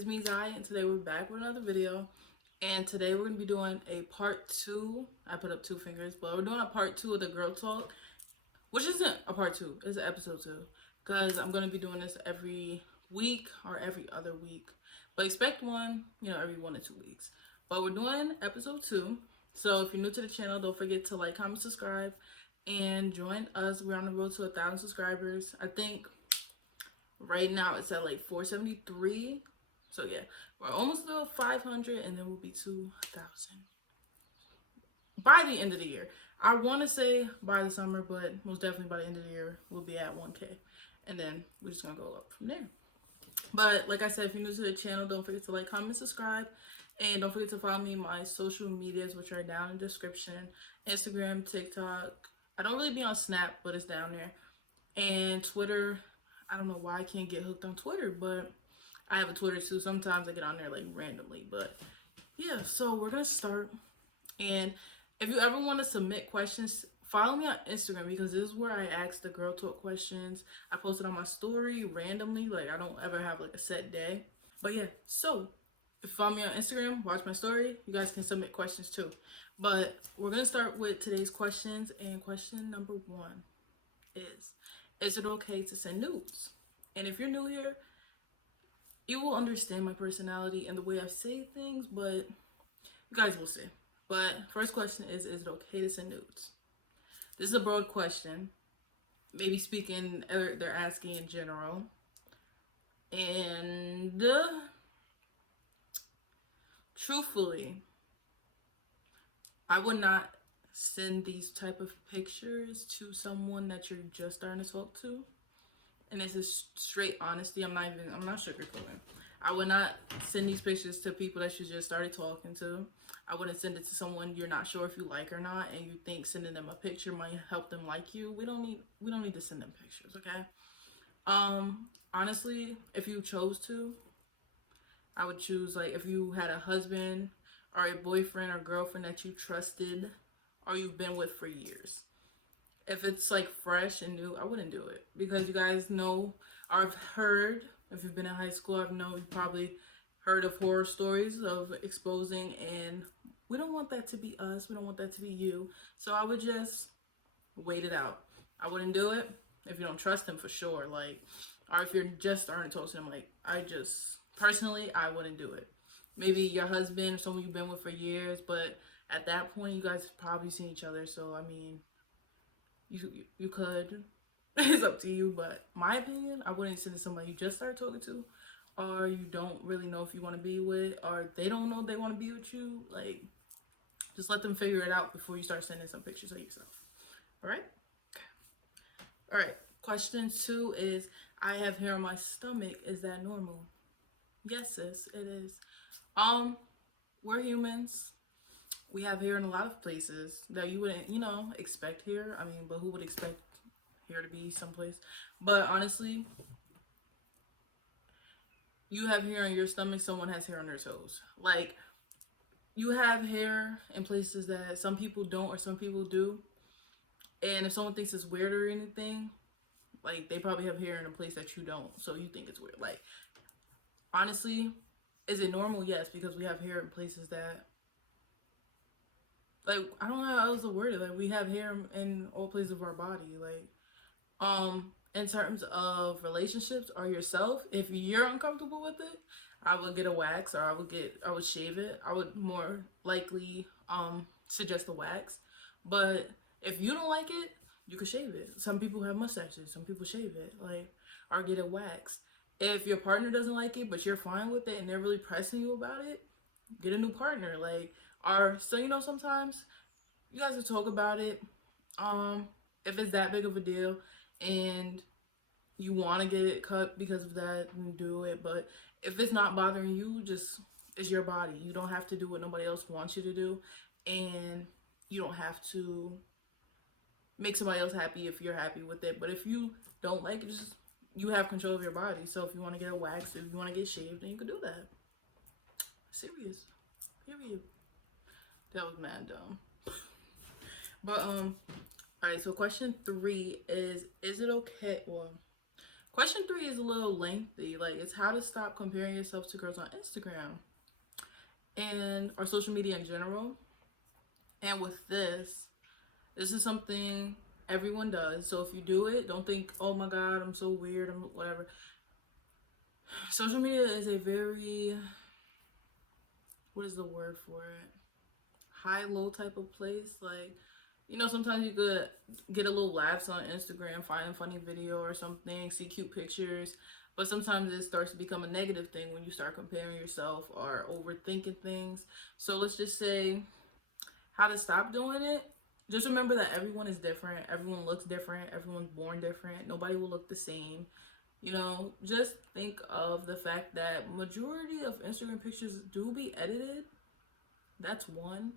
it's me, Zy, and today we're back with another video. And today we're going to be doing a part 2. I put up 2 fingers, but we're doing a part 2 of the girl talk, which isn't a part 2, it's an episode 2. Because I'm going to be doing this every week or every other week. But expect one, every 1 to 2 weeks. But we're doing episode 2. So if you're new to the channel, don't forget to like, comment, subscribe, and join us. We're on the road to 1,000 subscribers. I think right now it's at like 473. So yeah, we're almost to 500, and then we'll be 2,000 by the end of the year. I want to say by the summer, but most definitely by the end of the year we'll be at 1K, and then we're just gonna go up from there. But like I said, if you're new to the channel, don't forget to like, comment, subscribe, and don't forget to follow me on my social medias, which are down in the description. Instagram, TikTok. I don't really be on Snap, but it's down there. And Twitter. I don't know why I can't get hooked on Twitter, but I have a Twitter too. Sometimes I get on there like randomly, but yeah, so we're gonna start. And if you ever want to submit questions, follow me on Instagram, because this is where I ask the girl talk questions. I post it on my story randomly, like I don't ever have like a set day. But yeah, so if you follow me on Instagram, watch my story, you guys can submit questions too. But we're gonna start with today's questions, and question number 1 is it okay to send nudes? And if you're new here, you will understand my personality and the way I say things, but you guys will see. But first question is it okay to send nudes? This is a broad question. Maybe speaking, they're asking in general. And truthfully, I would not send these type of pictures to someone that you're just starting to talk to. And this is straight honesty. I'm not sugarcoating. I would not send these pictures to people that you just started talking to. I wouldn't send it to someone you're not sure if you like or not, and you think sending them a picture might help them like you. We don't need to send them pictures, okay? Honestly, if you chose to, I would choose, like, if you had a husband or a boyfriend or girlfriend that you trusted or you've been with for years. If it's like fresh and new, I wouldn't do it, because you guys know, or I've heard, if you've been in high school, I've known, you've probably heard of horror stories of exposing, and we don't want that to be us. We don't want that to be you. So I would just wait it out. I wouldn't do it if you don't trust them, for sure. Like, or if you're just starting to talk to them, like, personally, I wouldn't do it. Maybe your husband or someone you've been with for years, but at that point, you guys have probably seen each other. So, I mean, you could. It's up to you. But my opinion, I wouldn't send it to somebody you just started talking to, or you don't really know if you want to be with, or they don't know if they want to be with you. Like, just let them figure it out before you start sending some pictures of yourself. All right? Okay. All right. Question 2 is, I have hair on my stomach. Is that normal? Yes, sis, it is. We're humans. We have hair in a lot of places that you wouldn't, expect hair. I mean, but who would expect hair to be someplace? But honestly, you have hair on your stomach, someone has hair on their toes. Like, you have hair in places that some people don't or some people do. And if someone thinks it's weird or anything, like, they probably have hair in a place that you don't, so you think it's weird. Like, honestly, is it normal? Yes, because we have hair in places that, like, I don't know how else to word it. Like, we have hair in all places of our body. Like, in terms of relationships or yourself, if you're uncomfortable with it, I would get a wax, or I would shave it. I would more likely suggest a wax. But if you don't like it, you could shave it. Some people have mustaches. Some people shave it, like, or get it waxed. If your partner doesn't like it, but you're fine with it, and they're really pressing you about it, get a new partner. Like, or so, sometimes you guys will talk about it. If it's that big of a deal and you want to get it cut because of that, then do it. But if it's not bothering you, it's your body. You don't have to do what nobody else wants you to do, and you don't have to make somebody else happy if you're happy with it. But if you don't like it, you have control of your body. So if you want to get a wax, if you want to get shaved, then you can do that. Serious. Period. That was mad dumb. But all right, so question 3 is it okay, well, Question 3 is a little lengthy. Like, it's how to stop comparing yourself to girls on Instagram and or social media in general. And with this is something everyone does. So if you do it, don't think, oh my God, I'm so weird, I'm whatever. Social media is a very, what is the word for it? High-low type of place. Like, you know, sometimes you could get a little laughs on Instagram, find a funny video or something, see cute pictures. But sometimes it starts to become a negative thing when you start comparing yourself or overthinking things. So let's just say how to stop doing it. Just remember that everyone is different. Everyone looks different. Everyone's born different. Nobody will look the same. You know, just think of the fact that majority of Instagram pictures do be edited. That's one.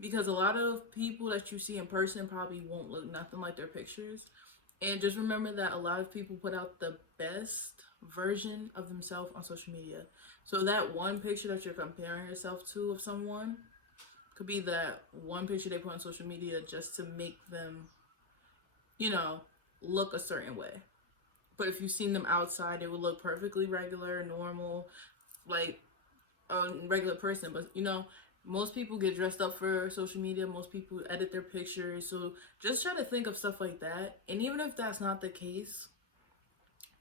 Because a lot of people that you see in person probably won't look nothing like their pictures. And just remember that a lot of people put out the best version of themselves on social media. So that one picture that you're comparing yourself to of someone could be that one picture they put on social media just to make them, you know, look a certain way. But if you've seen them outside, it would look perfectly regular, normal, like a regular person. But, you know, most people get dressed up for social media. Most people edit their pictures. So just try to think of stuff like that. And even if that's not the case,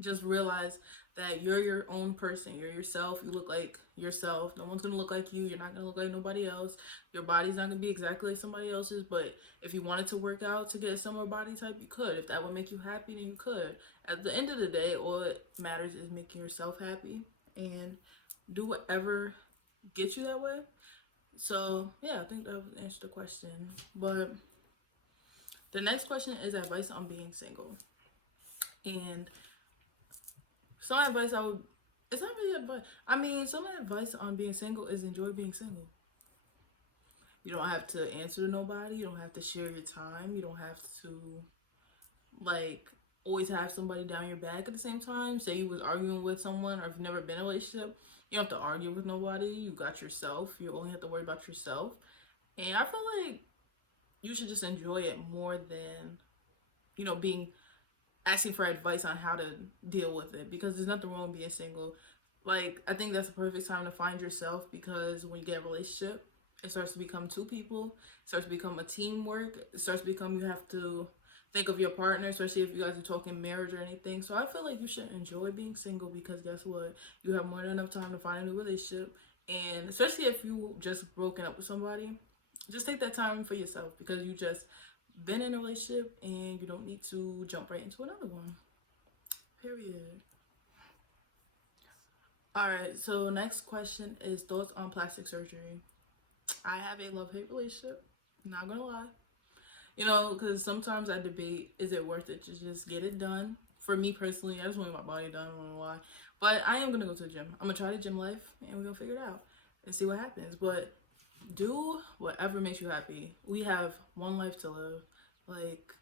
just realize that you're your own person. You're yourself. You look like yourself. No one's going to look like you. You're not going to look like nobody else. Your body's not going to be exactly like somebody else's. But if you wanted to work out to get a similar body type, you could. If that would make you happy, then you could. At the end of the day, all that matters is making yourself happy. And do whatever gets you that way. So, yeah, I think that would answer the question. But the next question is advice on being single. And some advice it's not really advice. I mean, some advice on being single is enjoy being single. You don't have to answer to nobody. You don't have to share your time. You don't have to, like, always have somebody down your back at the same time. Say you was arguing with someone, or if you've never been in a relationship, you don't have to argue with nobody. You got yourself. You only have to worry about yourself. And I feel like you should just enjoy it more than, you know, asking for advice on how to deal with it, because there's nothing wrong with being single. Like, I think that's the perfect time to find yourself, because when you get a relationship, it starts to become two people. It starts to become a teamwork. It starts to become, you have to think of your partner, especially if you guys are talking marriage or anything. So I feel like you should enjoy being single, because guess what? You have more than enough time to find a new relationship. And especially if you just broken up with somebody, just take that time for yourself, because you just been in a relationship and you don't need to jump right into another one. Period. Alright, so next question is thoughts on plastic surgery. I have a love-hate relationship, not gonna lie. You know, because sometimes I debate, is it worth it to just get it done? For me personally, I just want my body done, I don't know why. But I am gonna go to the gym. I'm gonna try the gym life, and we're gonna figure it out and see what happens. But do whatever makes you happy. We have one life to live. Like,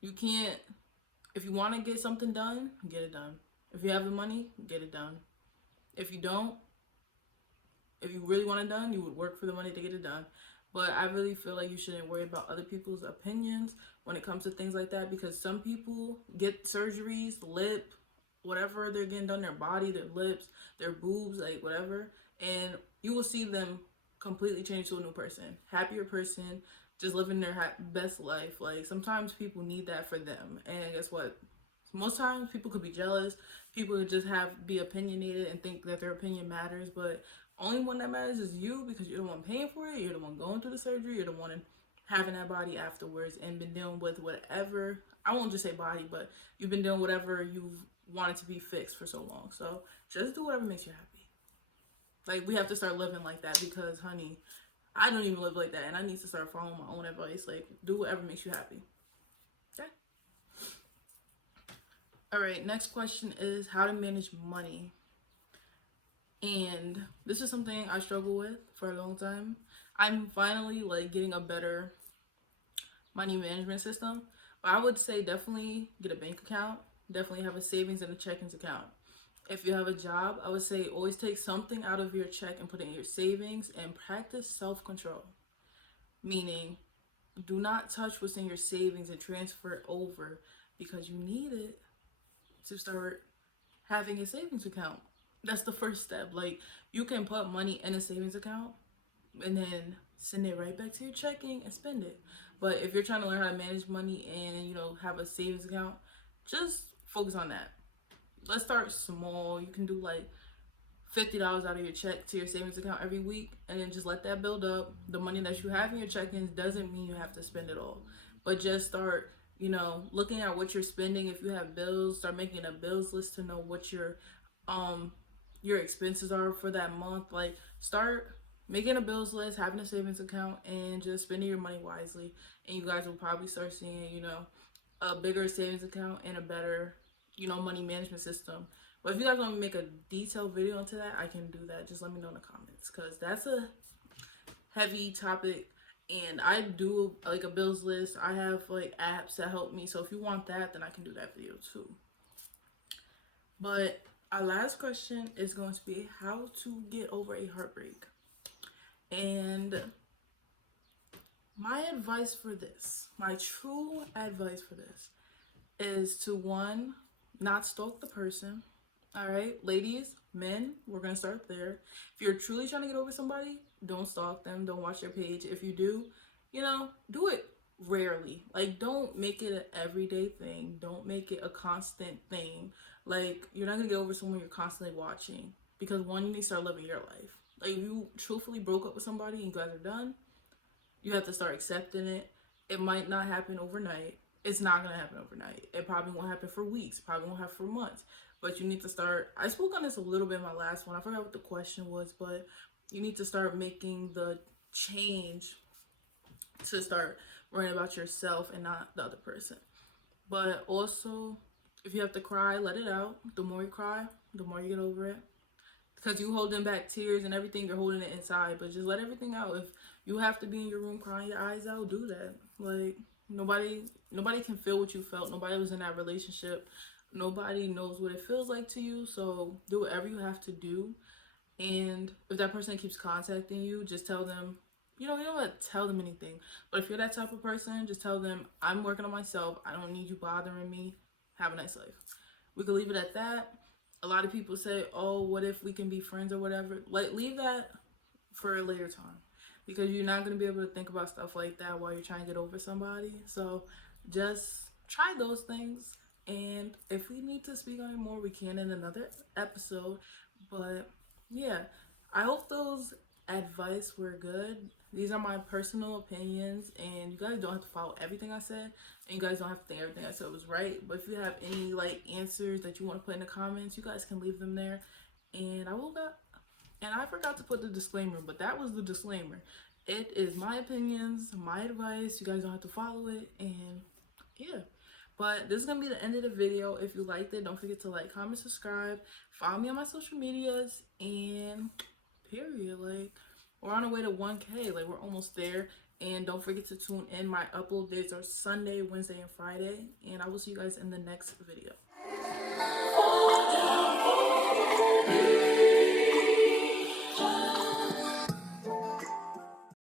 you can't, if you want to get something done, get it done. If you have the money, get it done. If you don't, if you really want it done, you would work for the money to get it done. But I really feel like you shouldn't worry about other people's opinions when it comes to things like that, because some people get surgeries, lip, whatever they're getting done, their body, their lips, their boobs, like whatever, and you will see them completely change to a new person, happier person, just living their best life. Like, sometimes people need that for them, and guess what? Most times people could be jealous, people could just be opinionated and think that their opinion matters, but only one that matters is you, because you're the one paying for it, you're the one going through the surgery, you're the one having that body afterwards, and been dealing with whatever, I won't just say body, but you've been doing whatever you've wanted to be fixed for so long. So just do whatever makes you happy. Like, we have to start living like that, because honey, I don't even live like that, and I need to start following my own advice. Like, do whatever makes you happy. Okay? Alright, next question is how to manage money. And this is something I struggle with for a long time. I'm finally, like, getting a better money management system. But I would say definitely get a bank account. Definitely have a savings and a checkings account. If you have a job, I would say always take something out of your check and put it in your savings, and practice self-control. Meaning, do not touch what's in your savings and transfer it over, because you need it. to start having a savings account. That's the first step. Like, you can put money in a savings account and then send it right back to your checking and spend it. But if you're trying to learn how to manage money and, you know, have a savings account, just focus on that. Let's start small. You can do like $50 out of your check to your savings account every week, and then just let that build up. The money that you have in your check-ins doesn't mean you have to spend it all, but just start, you know, looking at what you're spending. If you have bills, start making a bills list to know what your expenses are for that month. Like, start making a bills list, having a savings account, and just spending your money wisely. And you guys will probably start seeing, you know, a bigger savings account and a better, you know, money management system. But if you guys want me to make a detailed video into that, I can do that. Just let me know in the comments, because that's a heavy topic. And I do like a bills list. I have like apps that help me. So if you want that, then I can do that video too. But our last question is going to be how to get over a heartbreak. And my advice for this, my true advice for this, is to, one, not stalk the person. All right, ladies, men, we're gonna start there. If you're truly trying to get over somebody, don't stalk them, don't watch their page. If you do, you know, do it rarely. Like, don't make it an everyday thing. Don't make it a constant thing. Like, you're not gonna get over someone you're constantly watching, because one, you need to start living your life. Like, if you truthfully broke up with somebody and you guys are done, you have to start accepting it. It might not happen overnight. It's not gonna happen overnight. It probably won't happen for weeks, probably won't happen for months. But you need to start, I spoke on this a little bit in my last one. I forgot what the question was, but you need to start making the change to start worrying about yourself and not the other person. But also, if you have to cry, let it out. The more you cry, the more you get over it. Because you holding back tears and everything, you're holding it inside. But just let everything out. If you have to be in your room crying your eyes out, do that. Like, nobody can feel what you felt. Nobody was in that relationship. Nobody knows what it feels like to you. So do whatever you have to do. And if that person keeps contacting you, just tell them, you don't have to tell them anything. But if you're that type of person, just tell them, I'm working on myself. I don't need you bothering me. Have a nice life. We can leave it at that. A lot of people say, oh, what if we can be friends or whatever? Like, leave that for a later time, because you're not going to be able to think about stuff like that while you're trying to get over somebody. So just try those things. And if we need to speak on it more, we can in another episode. But yeah, I hope those advice were good. These are my personal opinions, and you guys don't have to follow everything I said, and you guys don't have to think everything I said was right. But if you have any like answers that you want to put in the comments, you guys can leave them there. And I forgot to put the disclaimer, but that was the disclaimer. It is my opinions, my advice. You guys don't have to follow it. And yeah, but this is gonna be the end of the video. If you liked it, don't forget to like, comment, subscribe, follow me on my social medias, and period. Like, we're on our way to 1K. Like, we're almost there. And don't forget to tune in. My upload days are Sunday, Wednesday, and Friday. And I will see you guys in the next video.